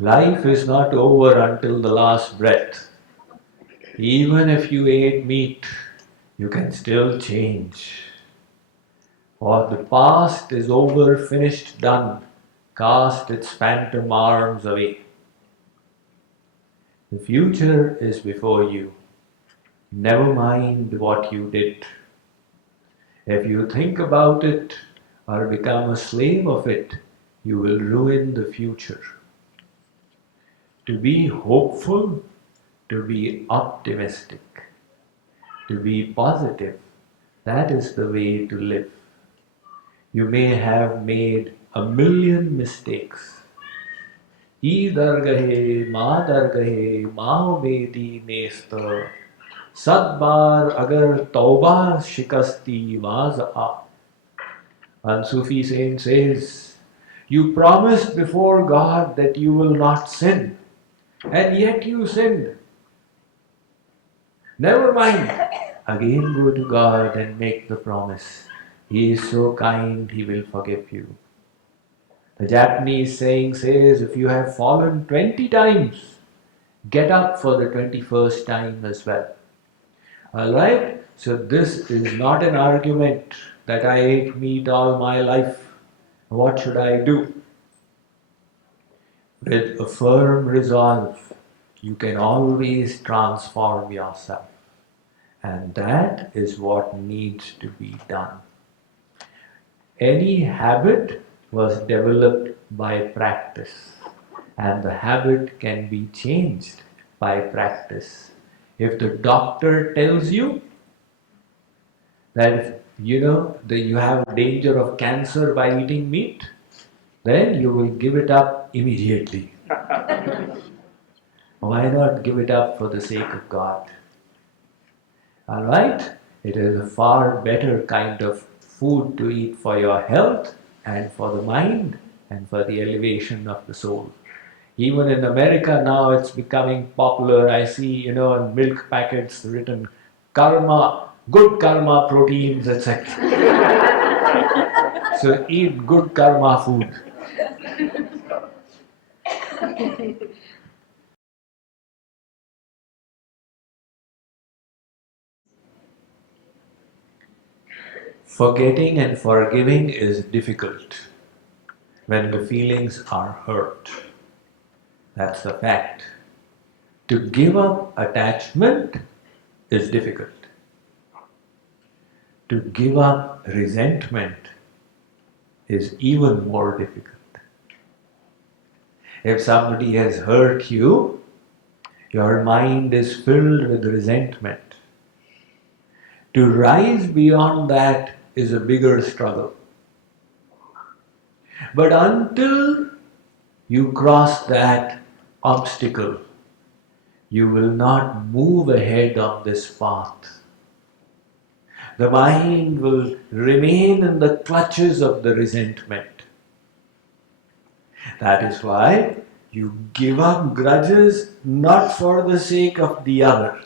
Life is not over until the last breath. Even if you ate meat, you can still change. For the past is over, finished, done. Cast its phantom arms away. The future is before you. Never mind what you did. If you think about it or become a slave of it, you will ruin the future. To be hopeful, to be optimistic, to be positive, that is the way to live. You may have made a million mistakes. E dargahe, ma dargahe, ma vedi nesta. Sadbar agar tauba shikasti vaza. And Sufi saint says, you promised before God that you will not sin, and yet you sinned. Never mind. Again go to God and make the promise. He is so kind, He will forgive you. The Japanese saying says, if you have fallen 20 times, get up for the 21st time as well. Alright? So this is not an argument that I ate meat all my life. What should I do? With a firm resolve, you can always transform yourself. And that is what needs to be done. Any habit was developed by practice, and the habit can be changed by practice. If the doctor tells you that that you have danger of cancer by eating meat, then you will give it up immediately. Why not give it up for the sake of God? Alright? It is a far better kind of food to eat for your health and for the mind and for the elevation of the soul. Even in America now it's becoming popular. I see, in milk packets written karma, good karma proteins, etc. So eat good karma food. Forgetting and forgiving is difficult when the feelings are hurt. That's the fact. To give up attachment is difficult. To give up resentment is even more difficult. If somebody has hurt you, your mind is filled with resentment. To rise beyond that is a bigger struggle. But until you cross that obstacle, you will not move ahead on this path. The mind will remain in the clutches of the resentment. That is why you give up grudges not for the sake of the other,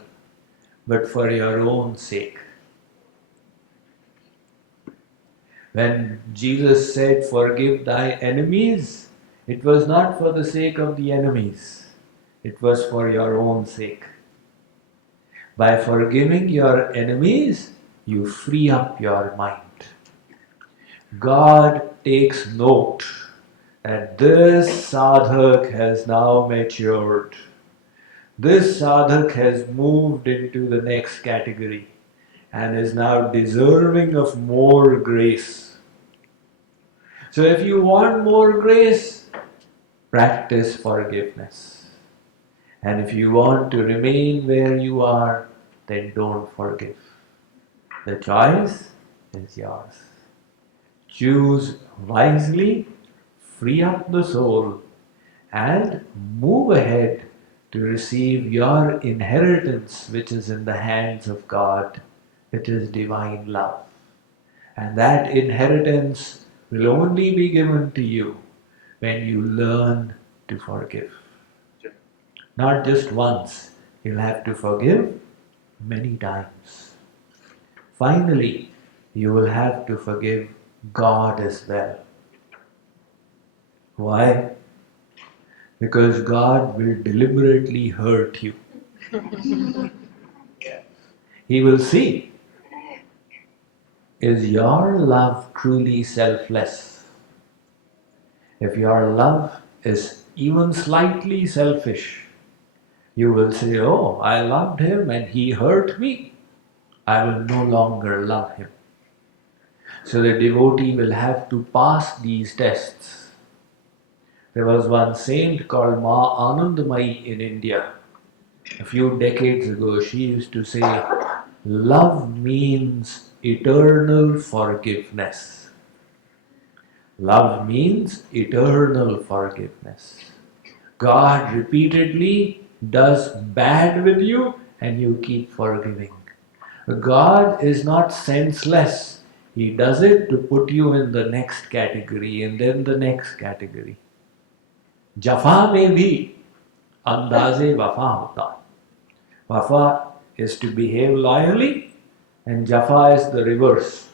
but for your own sake. When Jesus said, forgive thy enemies, it was not for the sake of the enemies, it was for your own sake. By forgiving your enemies, you free up your mind. God takes note that this sadhak has now matured. This sadhak has moved into the next category and is now deserving of more grace. So if you want more grace, practice forgiveness. And if you want to remain where you are, then don't forgive. The choice is yours. Choose wisely, free up the soul, and move ahead to receive your inheritance, which is in the hands of God, which is divine love. And that inheritance will only be given to you when you learn to forgive. Not just once, you'll have to forgive many times. Finally, you will have to forgive God as well. Why? because God will deliberately hurt you. He will see, is your love truly selfless? If your love is even slightly selfish, you will say, oh, I loved him and he hurt me. I will no longer love him. So the devotee will have to pass these tests. There was one saint called Ma Anandamayi in India. A few decades ago, she used to say, love means eternal forgiveness. Love means eternal forgiveness. God repeatedly does bad with you and you keep forgiving. God is not senseless. He does it to put you in the next category and then the next category. Jafa mein bhi andaze wafa hota. Wafa is to behave loyally and Jafa is the reverse.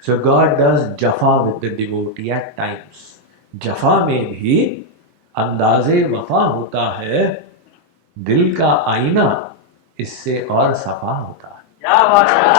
So God does Jafa with the devotee at times. Jafa mein bhi अंदाज़े वफा होता है, दिल का आईना इससे और सफा होता है. क्या बात है.